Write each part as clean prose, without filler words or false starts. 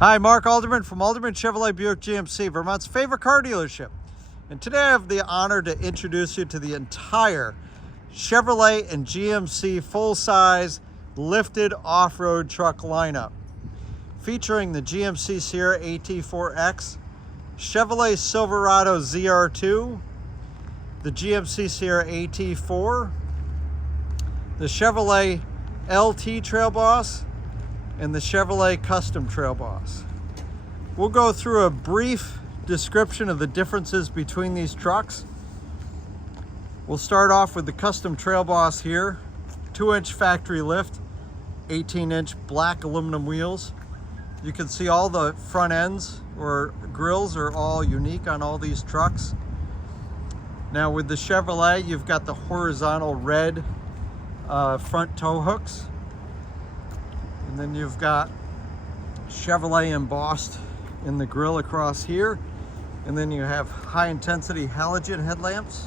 Hi, Mark Alderman from Alderman Chevrolet Buick GMC, Vermont's favorite car dealership. And today I have the honor to introduce you to the entire Chevrolet and GMC full-size lifted off-road truck lineup. Featuring the GMC Sierra AT4X, Chevrolet Silverado ZR2, the GMC Sierra AT4, the Chevrolet LT Trail Boss, and the Chevrolet Custom Trail Boss. We'll go through a brief description of the differences between these trucks. We'll start off with the Custom Trail Boss here. 2-inch factory lift, 18-inch black aluminum wheels. You can see all the front ends or grills are all unique on all these trucks. Now with the Chevrolet, you've got the horizontal red front tow hooks. And then you've got Chevrolet embossed in the grille across here. And then you have high intensity halogen headlamps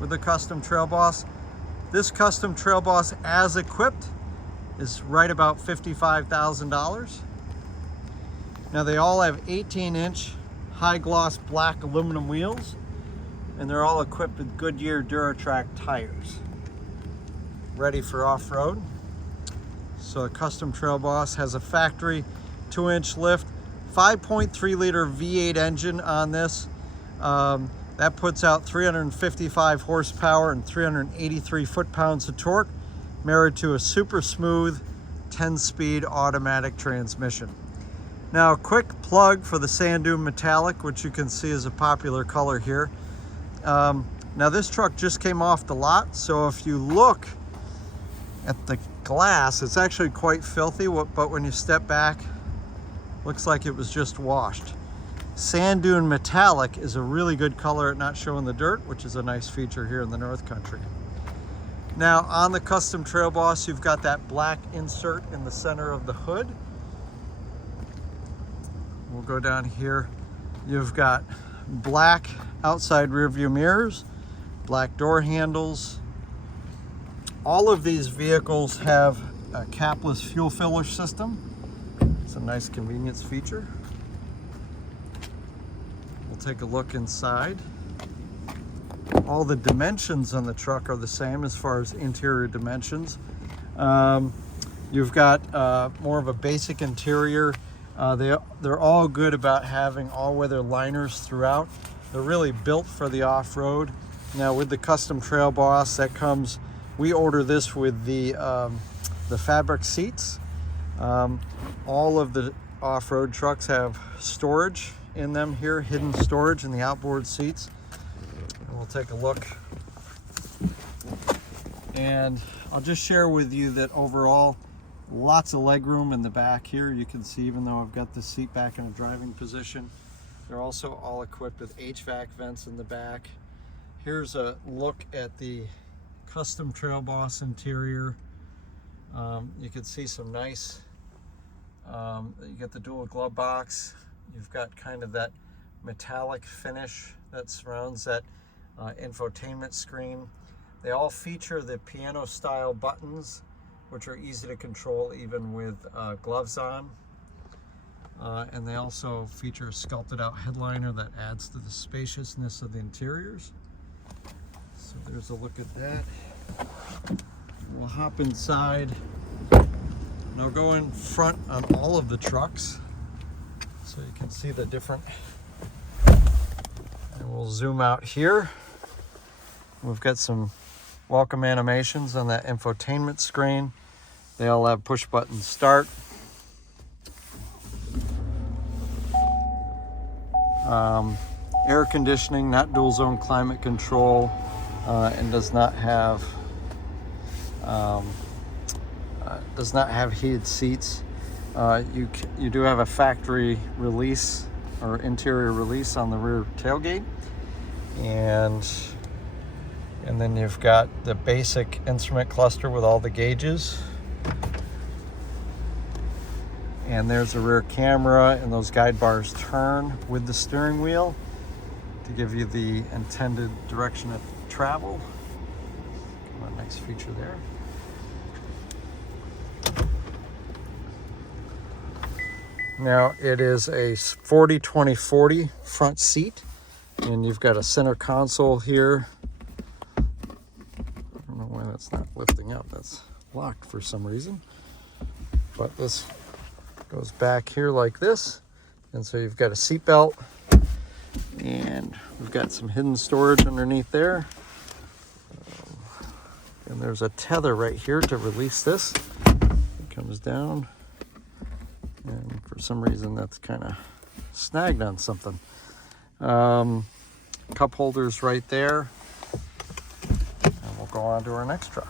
with the Custom Trail Boss. This Custom Trail Boss as equipped is right about $55,000. Now they all have 18-inch high gloss black aluminum wheels, and they're all equipped with Goodyear Duratrac tires. Ready for off-road. So a Custom Trail Boss has a factory 2-inch lift, 5.3 liter V8 engine on this. That puts out 355 horsepower and 383 foot-pounds of torque, married to a super smooth 10-speed automatic transmission. Now a quick plug for the Sand Dune Metallic, which you can see is a popular color here. Now this truck just came off the lot, so if you look at the glass, it's actually quite filthy, but when you step back, looks like it was just washed. Sand Dune Metallic is a really good color at not showing the dirt, which is a nice feature here in the North Country. Now on the Custom Trail Boss, you've got that black insert in the center of the hood. We'll go down here. You've got black outside rear view mirrors, black door handles. All of these vehicles have a capless fuel filler system. It's a nice convenience feature. We'll take a look inside. All the dimensions on the truck are the same as far as interior dimensions. You've got more of a basic interior. They're all good about having all-weather liners throughout. They're really built for the off-road. Now with the Custom Trail Boss, that comes, we order this with the fabric seats. All of the off-road trucks have storage in them here, hidden storage in the outboard seats. And we'll take a look. And I'll just share with you that overall, lots of leg room in the back here. You can see, even though I've got the seat back in a driving position, they're also all equipped with HVAC vents in the back. Here's a look at the Custom Trail Boss interior. You can see some nice, you get the dual glove box. You've got kind of that metallic finish that surrounds that infotainment screen. They all feature the piano style buttons, which are easy to control even with gloves on. And they also feature a sculpted out headliner that adds to the spaciousness of the interiors. So there's a look at that. We'll hop inside. Now go in front on all of the trucks so you can see the different, and we'll zoom out here. We've got some welcome animations on that infotainment screen. They all have push button start. Air conditioning, not dual zone climate control, and does not have heated seats. You do have a factory release or interior release on the rear tailgate, and then you've got the basic instrument cluster with all the gauges. And there's a rear camera, and those guide bars turn with the steering wheel to give you the intended direction of travel. Come on, next feature there. Now it is a 40-20-40 front seat, and you've got a center console here. I don't know why that's not lifting up. That's locked for some reason. But this goes back here like this. And so you've got a seat belt, and we've got some hidden storage underneath there. And there's a tether right here to release this. It comes down. And for some reason that's kind of snagged on something. Cup holders right there. And we'll go on to our next truck.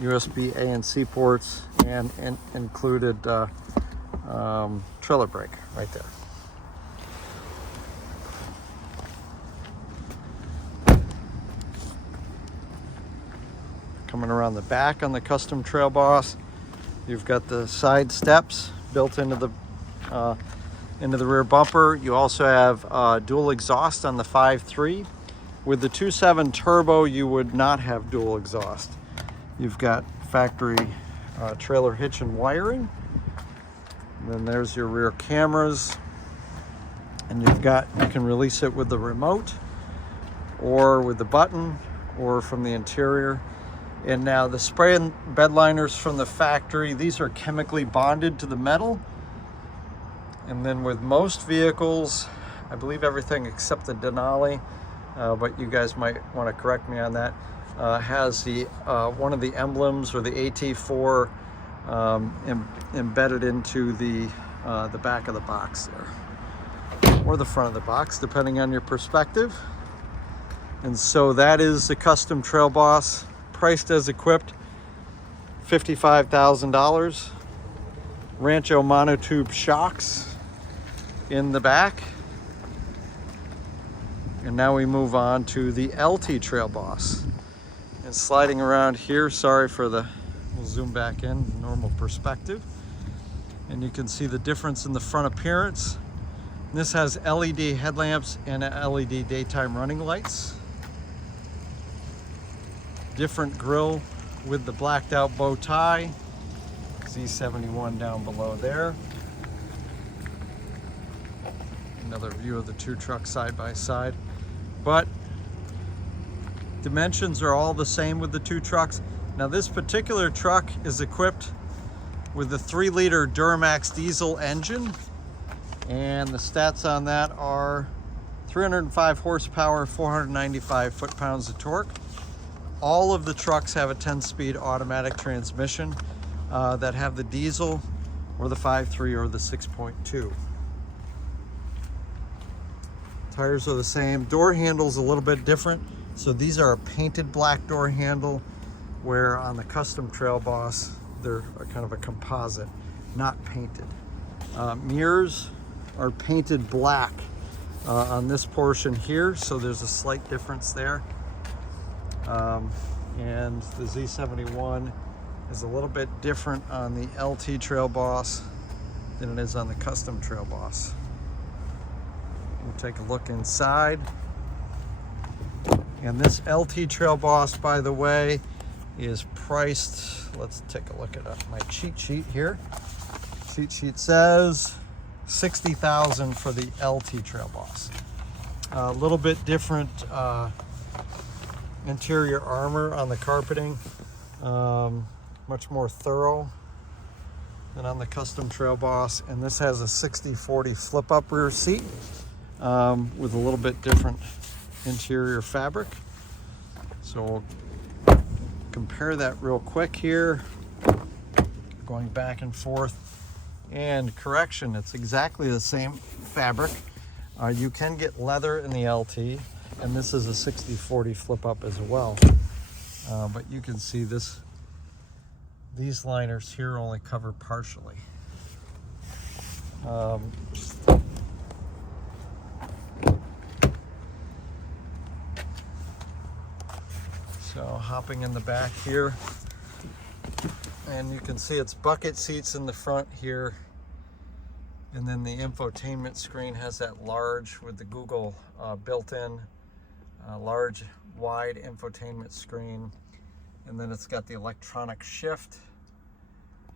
USB A and C ports and included trailer brake right there. Coming around the back on the custom Trail Boss, you've got the side steps built into the rear bumper. You also have dual exhaust on the 5.3. With the 2.7 turbo, you would not have dual exhaust. You've got factory trailer hitch and wiring. And then there's your rear cameras. And you can release it with the remote or with the button or from the interior. And now the spray and bed liners from the factory, these are chemically bonded to the metal. And then with most vehicles, I believe everything except the Denali, but you guys might want to correct me on that, has the one of the emblems or the AT4 embedded into the back of the box there, or the front of the box, depending on your perspective. And so that is the custom Trail Boss, priced as equipped, $55,000. Rancho monotube shocks in the back. And now we move on to the LT Trail Boss. And sliding around here, sorry for we'll zoom back in, normal perspective. And you can see the difference in the front appearance. This has LED headlamps and LED daytime running lights. Different grille with the blacked out bow tie. Z71 down below there. Another view of the two trucks side by side. But dimensions are all the same with the two trucks. Now this particular truck is equipped with a 3-liter Duramax diesel engine. And the stats on that are 305 horsepower, 495 foot-pounds of torque. All of the trucks have a 10-speed automatic transmission that have the diesel or the 5.3 or the 6.2. Tires are the same. Door handle's a little bit different. So these are a painted black door handle, where on the custom Trail Boss, they're kind of a composite, not painted. Mirrors are painted black on this portion here, so there's a slight difference there. And the Z71 is a little bit different on the LT Trail Boss than it is on the custom Trail Boss. We'll take a look inside. And this LT Trail Boss, by the way, is priced, let's take a look at my cheat sheet here. Cheat sheet says $60,000 for the LT Trail Boss. A little bit different interior armor on the carpeting, much more thorough than on the custom Trail Boss. And this has a 60/40 flip up rear seat with a little bit different interior fabric. So we'll compare that real quick here, going back and forth. And correction, it's exactly the same fabric. You can get leather in the LT, and this is a 60/40 flip up as well. But you can see these liners here only cover partially. So hopping in the back here, and you can see it's bucket seats in the front here. And then the infotainment screen has that large with the Google built-in, large wide infotainment screen. And then it's got the electronic shift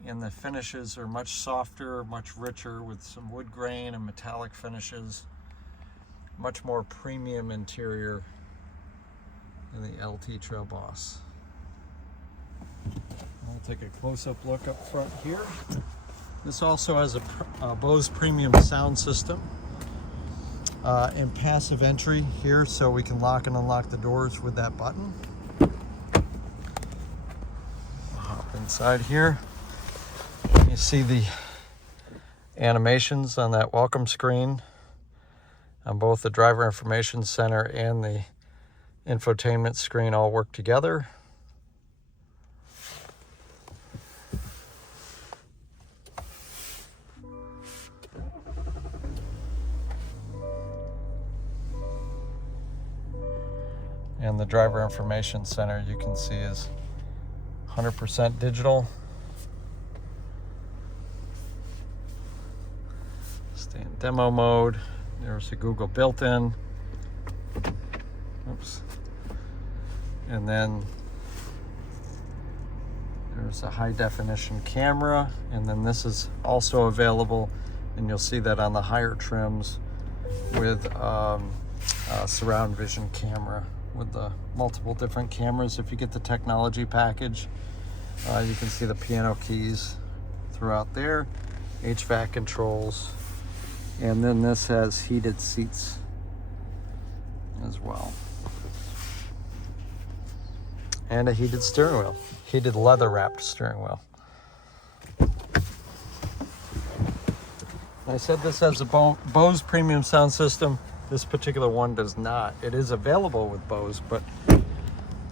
and the finishes are much softer, much richer with some wood grain and metallic finishes. Much more premium interior than the LT Trail Boss. I'll take a close-up look up front here. This also has a Bose premium sound system and passive entry here, so we can lock and unlock the doors with that button. Hop inside here. You see the animations on that welcome screen on both the driver information center and the infotainment screen all work together. And the driver information center, you can see, is 100% digital. Stay in demo mode. There's a Google built-in. Oops. And then there's a high definition camera, and then this is also available, and you'll see that on the higher trims with surround vision camera with the multiple different cameras. If you get the technology package, you can see the piano keys throughout there, HVAC controls, and then this has heated seats as well. And a heated steering wheel, heated leather wrapped steering wheel. I said this has a Bose premium sound system. This particular one does not. It is available with Bose, but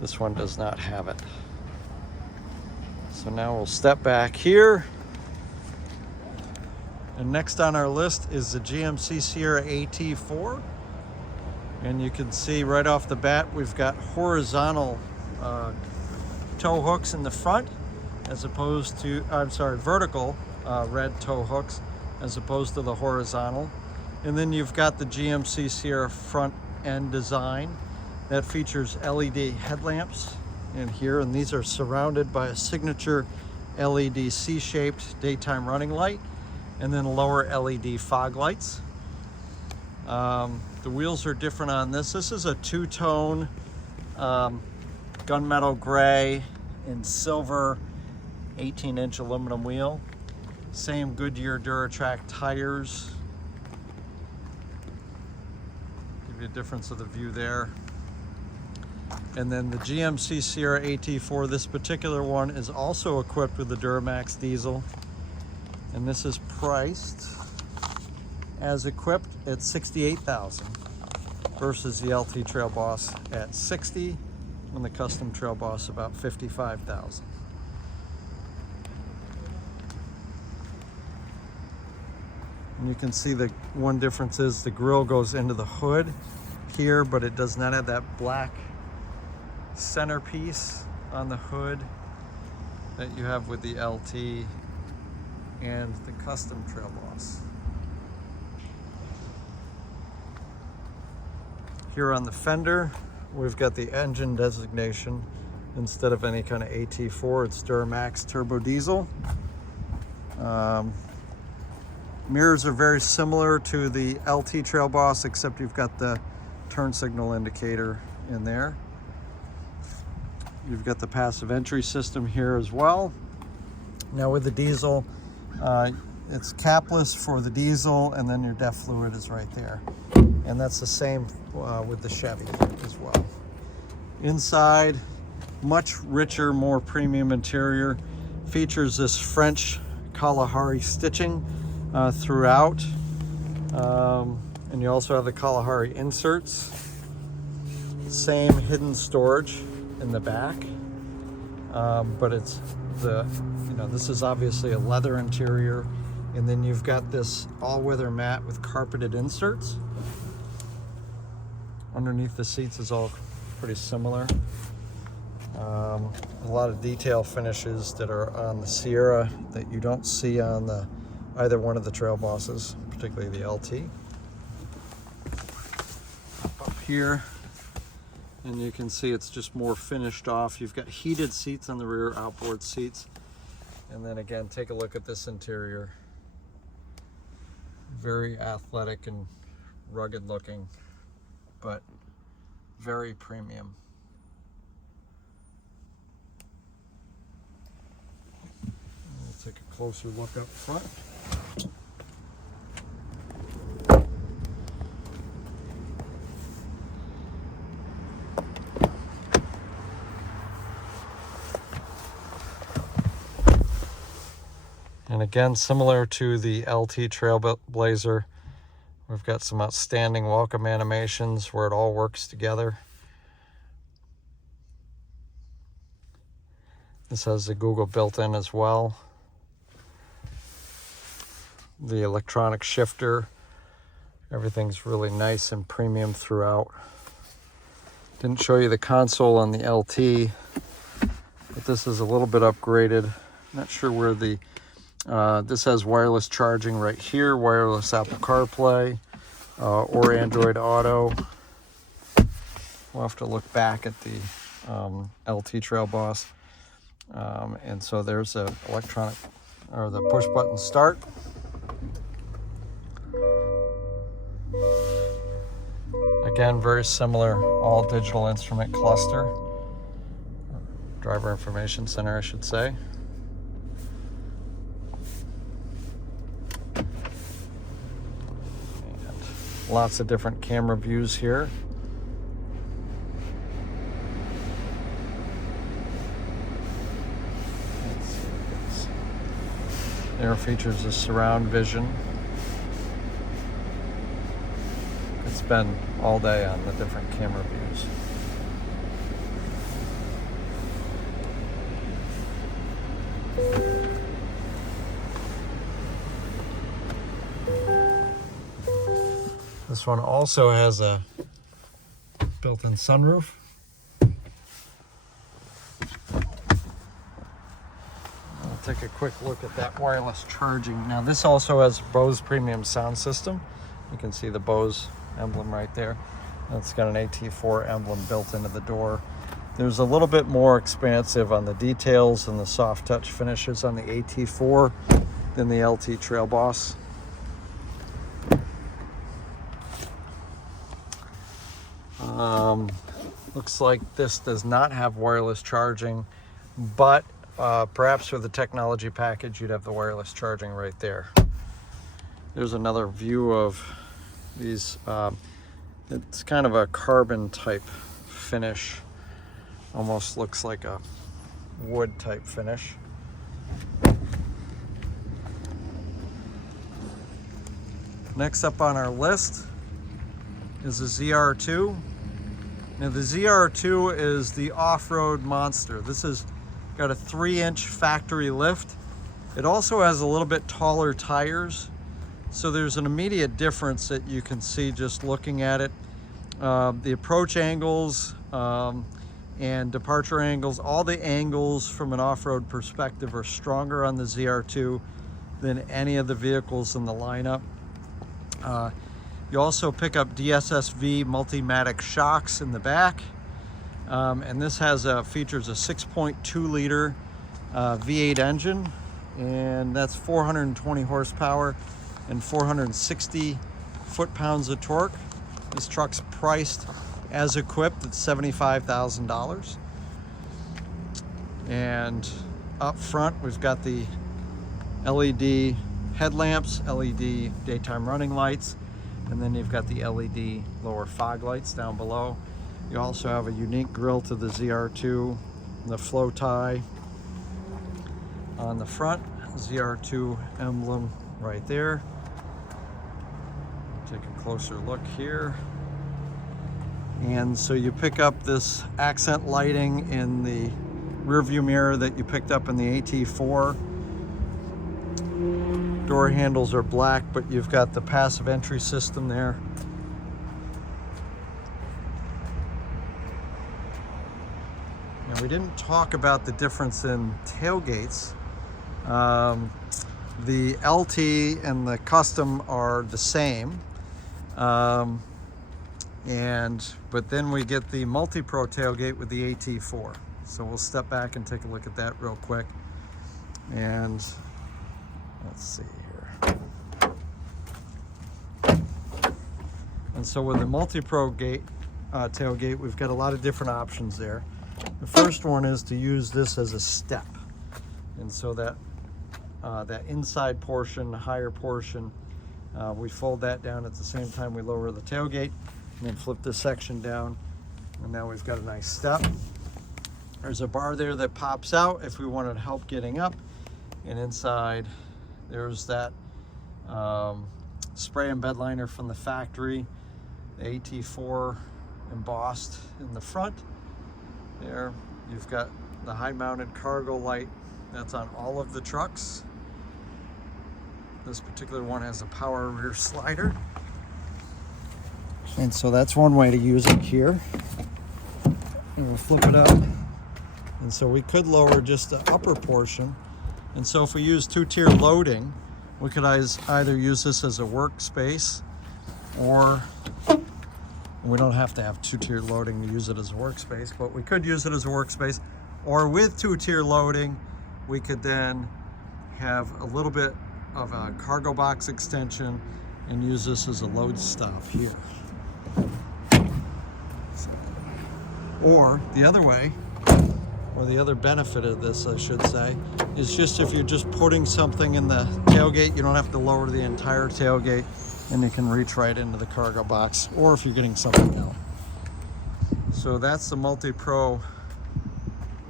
this one does not have it. So now we'll step back here. And next on our list is the GMC Sierra AT4. And you can see right off the bat, we've got horizontal tow hooks in the front, as opposed to, vertical red tow hooks, as opposed to the horizontal. And then you've got the GMC Sierra front end design that features LED headlamps in here, and these are surrounded by a signature LED C-shaped daytime running light, and then lower LED fog lights. The wheels are different on this. This is a two-tone gunmetal gray and silver 18-inch aluminum wheel. Same Goodyear Duratrac tires. Give you a difference of the view there. And then the GMC Sierra AT4, this particular one is also equipped with the Duramax diesel. And this is priced as equipped at $68,000 versus the LT Trail Boss at $60,000 and the Custom Trail Boss about $55,000. And you can see the one difference is the grille goes into the hood here, but it does not have that black centerpiece on the hood that you have with the LT and the Custom Trail Boss. Here on the fender, we've got the engine designation. Instead of any kind of AT4, it's Duramax Turbo Diesel. Mirrors are very similar to the LT Trail Boss, except you've got the turn signal indicator in there. You've got the passive entry system here as well. Now with the diesel, it's capless for the diesel, and then your DEF fluid is right there. And that's the same with the Chevy as well. Inside, much richer, more premium interior. Features this French Kalahari stitching throughout. And you also have the Kalahari inserts. Same hidden storage in the back. But it's this is obviously a leather interior. And then you've got this all-weather mat with carpeted inserts. Underneath the seats is all pretty similar. A lot of detail finishes that are on the Sierra that you don't see on either one of the Trail Bosses, particularly the LT. Up here, and you can see it's just more finished off. You've got heated seats on the rear, outboard seats, And then again, take a look at this interior. Very athletic and rugged looking, but very premium. We'll take a closer look up front. And again, similar to the LT Trailblazer, we've got some outstanding welcome animations where it all works together. This has the Google built in as well. The electronic shifter. Everything's really nice and premium throughout. Didn't show you the console on the LT, but this is a little bit upgraded. Not sure where the this has wireless charging right here, wireless Apple CarPlay, or Android Auto. We'll have to look back at the LT Trail Boss. And so there's a electronic, or the push button start. Again, very similar, all digital instrument cluster. Driver information center, I should say. Lots of different camera views here. Let's see what this. There features a surround vision. It's been all day on the different camera views. This one also has a built-in sunroof. I'll take a quick look at that wireless charging. Now this also has Bose premium sound system. You can see the Bose emblem right there. It's got an AT4 emblem built into the door. There's a little bit more expansive on the details and the soft touch finishes on the AT4 than the LT Trail Boss. Looks like this does not have wireless charging, but perhaps with the technology package, you'd have the wireless charging right there. There's another view of these. It's kind of a carbon type finish. Almost looks like a wood type finish. Next up on our list is the ZR2. Now the ZR2 is the off-road monster. This has got a 3-inch factory lift. It also has a little bit taller tires. So there's an immediate difference that you can see just looking at it. The approach angles and departure angles, all the angles from an off-road perspective are stronger on the ZR2 than any of the vehicles in the lineup. You also pick up DSSV Multimatic shocks in the back. And this has features a 6.2 liter V8 engine, and that's 420 horsepower and 460 foot-pounds of torque. This truck's priced as equipped at $75,000. And up front, we've got the LED headlamps, LED daytime running lights, and then you've got the LED lower fog lights down below. You also have a unique grille to the ZR2, the flow tie on the front, ZR2 emblem right there. Take a closer look here. And so you pick up this accent lighting in the rear view mirror that you picked up in the AT4. Door handles are black, but you've got the passive entry system there. Now, we didn't talk about the difference in tailgates. The LT and the custom are the same. But then we get the multi-pro tailgate with the AT4. So we'll step back and take a look at that real quick. And let's see here. And so with the multi-pro gate, tailgate, we've got a lot of different options there. The first one is to use this as a step. And so that inside portion, the higher portion, we fold that down at the same time we lower the tailgate, and then flip this section down, and now we've got a nice step. There's a bar there that pops out if we wanted help getting up, and inside there's that spray and bed liner from the factory, the AT4 embossed in the front. There you've got the high mounted cargo light that's on all of the trucks. This particular one has a power rear slider, and so that's one way to use it here. And we'll flip it up, and so we could lower just the upper portion. And so if we use two-tier loading, we could either use this as a workspace, or we don't have to have two-tier loading to use it as a workspace, but we could use it as a workspace. Or with two-tier loading, we could then have a little bit of a cargo box extension and use this as a load stop here. Or the other way, or the other benefit of this, I should say, is just if you're just putting something in the tailgate, you don't have to lower the entire tailgate, and you can reach right into the cargo box, or if you're getting something out. So that's the multi-pro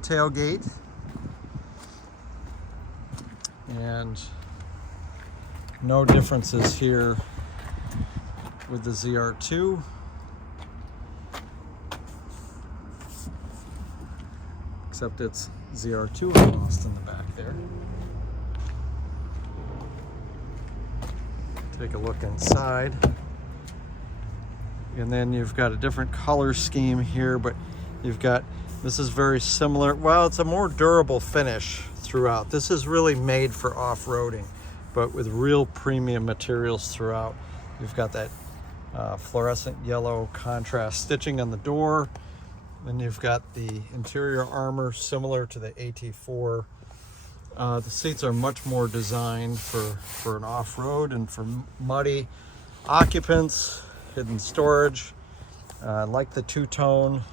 tailgate. And no differences here with the ZR2. Except it's ZR2 embossed in the back there. Take a look inside. And then you've got a different color scheme here, but you've got, this is very similar. Well, it's a more durable finish throughout. This is really made for off-roading, but with real premium materials throughout. You've got that fluorescent yellow contrast stitching on the door. Then you've got the interior armor similar to the AT4. The seats are much more designed for an off-road and for muddy occupants, hidden storage. I like the two-tone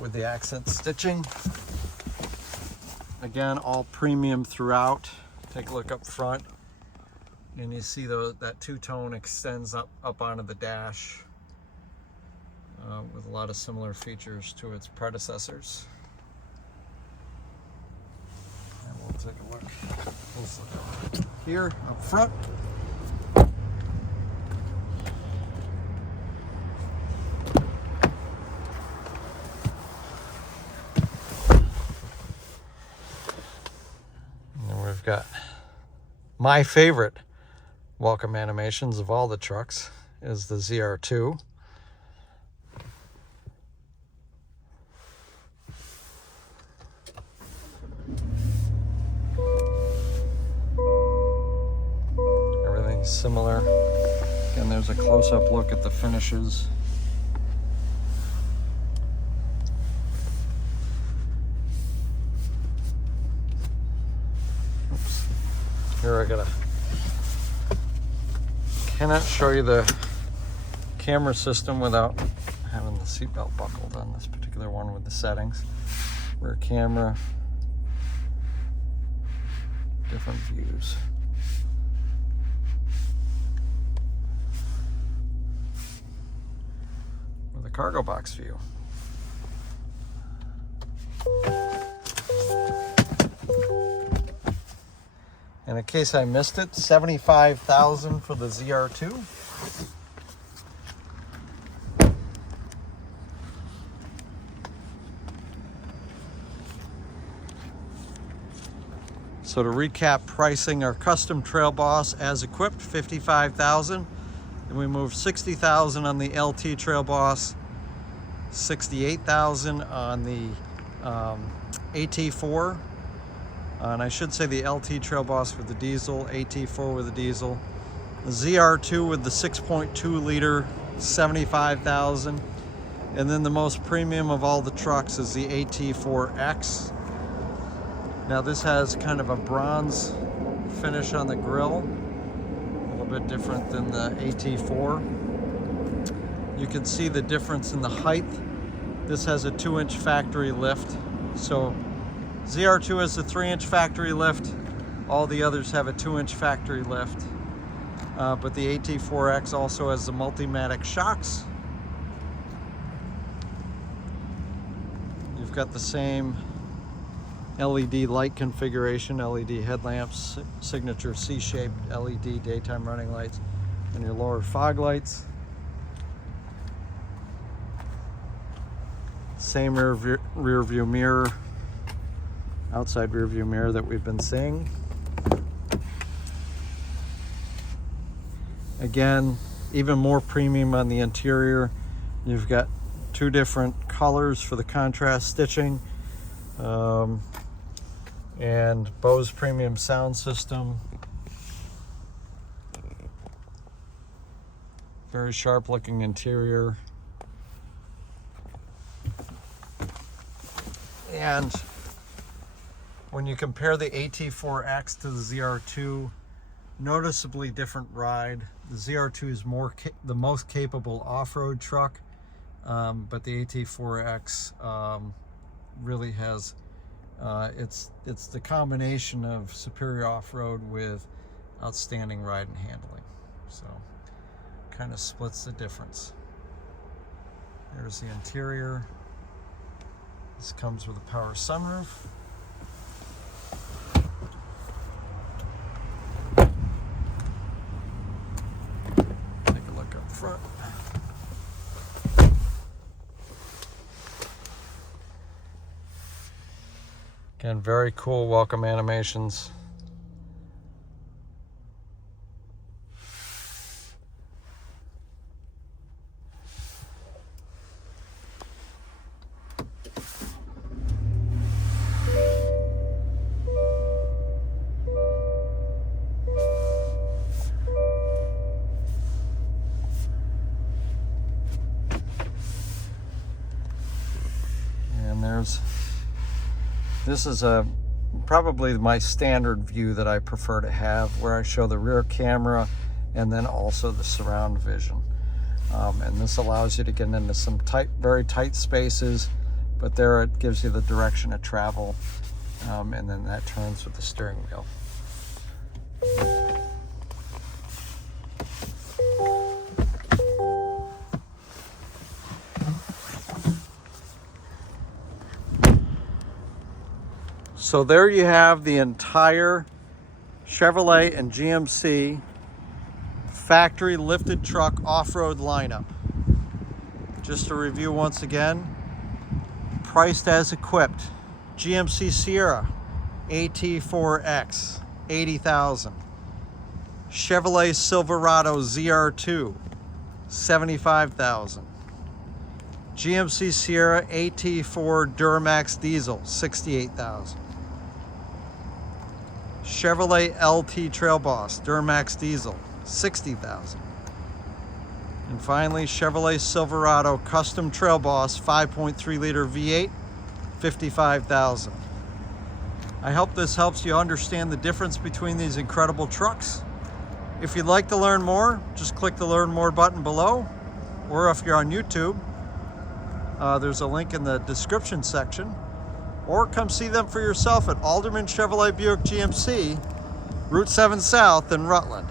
with the accent stitching. Again, all premium throughout. Take a look up front, and you see that two-tone extends up onto the dash with a lot of similar features to its predecessors. And we'll take a look here up front. And we've got my favorite welcome animations of all the trucks is the ZR2. Everything's similar. Again, there's a close-up look at the finishes. Oops. Here cannot show you the camera system without having the seatbelt buckled on this particular one with the settings. Rear camera, different views. With a cargo box view. And in case I missed it, $75,000 for the ZR2. So to recap pricing, our custom Trail Boss as equipped, $55,000. Then we moved $60,000 on the LT Trail Boss, $68,000 on the AT4. And I should say the LT Trail Boss with the diesel, AT4 with the diesel. The ZR2 with the 6.2 liter, $75,000. And then the most premium of all the trucks is the AT4X. Now this has kind of a bronze finish on the grille, a little bit different than the AT4. You can see the difference in the height. This has a 2-inch factory lift. So ZR2 has a 3-inch factory lift. All the others have a 2-inch factory lift. But the AT4X also has the Multimatic shocks. You've got the same LED light configuration, LED headlamps, signature C-shaped LED daytime running lights, and your lower fog lights. Same rear view mirror, outside rear view mirror that we've been seeing. Again, even more premium on the interior. You've got 2 different colors for the contrast stitching. And Bose premium sound system. Very sharp looking interior. And when you compare the AT4X to the ZR2, noticeably different ride. The ZR2 is the most capable off-road truck, but the AT4X really has it's the combination of superior off-road with outstanding ride and handling. So kind of splits the difference. There's the interior. This comes with a power sunroof. Take a look up front. Again, very cool welcome animations. And this is probably my standard view that I prefer to have, where I show the rear camera and then also the surround vision. And this allows you to get into some very tight spaces, but there it gives you the direction of travel, and then that turns with the steering wheel. So there you have the entire Chevrolet and GMC factory lifted truck off-road lineup. Just to review once again, priced as equipped. GMC Sierra AT4X, $80,000. Chevrolet Silverado ZR2, $75,000. GMC Sierra AT4 Duramax Diesel, $68,000. Chevrolet LT Trail Boss Duramax Diesel, $60,000. And finally, Chevrolet Silverado Custom Trail Boss 5.3 liter V8, $55,000. I hope this helps you understand the difference between these incredible trucks. If you'd like to learn more, just click the Learn More button below, or if you're on YouTube, there's a link in the description section, or come see them for yourself at Alderman Chevrolet Buick GMC, Route 7 South in Rutland.